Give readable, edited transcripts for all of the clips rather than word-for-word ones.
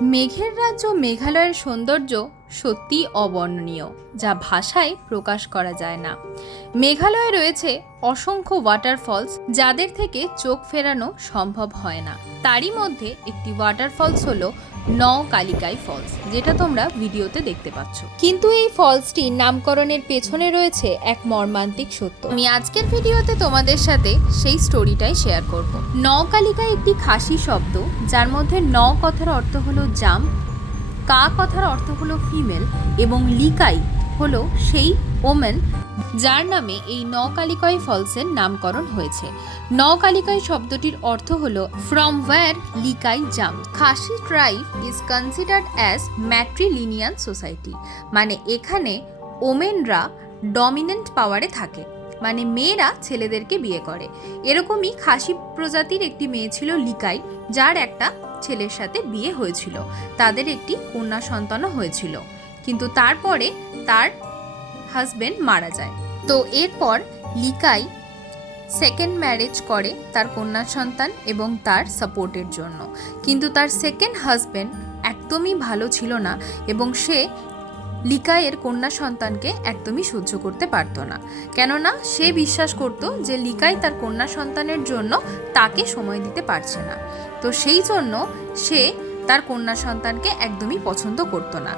মেঘের রাজ্য মেঘালয়ের সৌন্দর্য সত্যিই অবর্ণনীয়, যা ভাষায় প্রকাশ করা যায় না। মেঘালয়ে রয়েছে অসংখ্য ওয়াটারফলস, যাদের থেকে চোখ ফেরানো সম্ভব হয় না। তারই মধ্যে একটি ওয়াটারফলস হলো নওকালিকাই ফলস, যেটা তোমরা ভিডিওতে দেখতে পাচ্ছ। কিন্তু এই ফলসটির নামকরণের পেছনে রয়েছে এক মর্মান্তিক সত্য। আমি আজকের ভিডিওতে তোমাদের সাথে সেই স্টোরিটাই শেয়ার করব। নওকালিকা একটি খাসি শব্দ, যার মধ্যে ন কথার অর্থ হলো জাম, কা কথার অর্থ হলো ফিমেল এবং লিকাই হলো সেই ওমেন যার নামে এই নওকালিকাই ফলসের নামকরণ হয়েছে। নওকালিকাই শব্দটির অর্থ হলো from where Likai jump. Khasi tribe is considered as matrilineal society, মানে এখানে ওমেনরা ডমিনেন্ট পাওয়ারে থাকে, মানে মেয়েরা ছেলেদেরকে বিয়ে করে। এরকমই খাসি প্রজাতির একটি মেয়ে ছিল লিকাই, যার একটা ছেলের সাথে বিয়ে হয়েছিল। তাদের একটি কন্যা সন্তানও হয়েছিল, কিন্তু তারপরে তার হাজবেন্ড মারা যায়। তো এরপর লিকাই সেকেন্ড ম্যারেজ করে তার কন্যা সন্তান এবং তার সাপোর্টের জন্য। কিন্তু তার সেকেন্ড হাজবেন্ড একদমই ভালো ছিল না এবং সে লিকাইয়ের কন্যা সন্তানকে একদমই সহ্য করতে পারত না, কেননা সে বিশ্বাস করত যে লিকাই তার কন্যা সন্তানের জন্য তাকে সময় দিতে পারছে না। তো সেই জন্য সে তার কন্যা সন্তানকে একদমই পছন্দ করত না।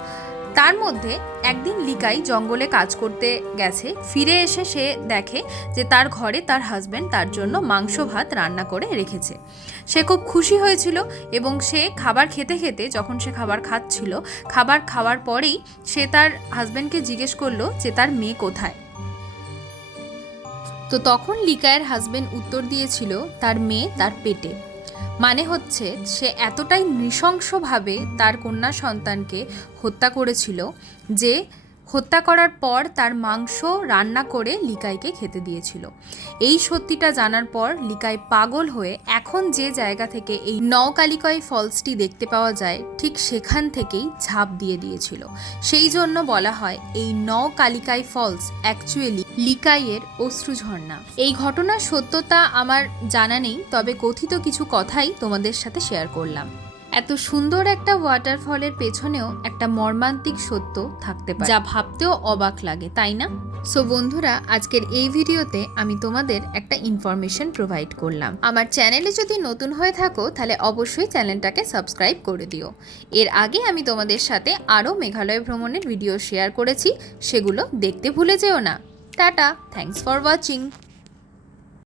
তার মধ্যে একদিন লিকাই জঙ্গলে কাজ করতে গেছে, ফিরে এসে সে দেখে যে তার ঘরে তার হাজব্যান্ড তার জন্য মাংস ভাত রান্না করে রেখেছে। সে খুব খুশি হয়েছিল এবং সে খাবার খেতে খেতে, যখন সে খাবার খাচ্ছিল, খাবার খাওয়ার পরেই সে তার হাজব্যান্ডকে জিজ্ঞেস করলো যে তার মেয়ে কোথায়। তো তখন লিকায়ের হাজব্যান্ড উত্তর দিয়েছিল তার মেয়ে তার পেটে। মানে হচ্ছে সে এতটাই নৃশংসভাবে তার কন্যা সন্তানকে হত্যা করেছিল যে হত্যা করার পর তার মাংস রান্না করে লিকাইকে খেতে দিয়েছিল। এই সত্যিটা জানার পর লিকাই পাগল হয়ে এখন যে জায়গা থেকে এই নওকালিকাই ফলসটি দেখতে পাওয়া যায়, ঠিক সেখান থেকেই ঝাঁপ দিয়ে দিয়েছিল। সেই জন্য বলা হয় এই নওকালিকাই ফলস অ্যাকচুয়ালি লিকাইয়ের অশ্রু ঝর্ণা। এই ঘটনার সত্যতা আমার জানা নেই, তবে কথিত কিছু কথাই তোমাদের সাথে শেয়ার করলাম। এত সুন্দর একটা ওয়াটারফলের পেছনেও একটা মর্মান্তিক সত্য থাকতে পারে, যা ভাবতেও অবাক লাগে, তাই না? সো বন্ধুরা, আজকের এই ভিডিওতে আমি তোমাদের একটা ইনফরমেশন প্রোভাইড করলাম। আমার চ্যানেলে যদি নতুন হয়ে থাকো তাহলে অবশ্যই চ্যানেলটাকে সাবস্ক্রাইব করে দিও। এর আগে আমি তোমাদের সাথে আরও মেঘালয় ভ্রমণের ভিডিও শেয়ার করেছি, সেগুলো দেখতে ভুলে যেও না। Tata, thanks for watching.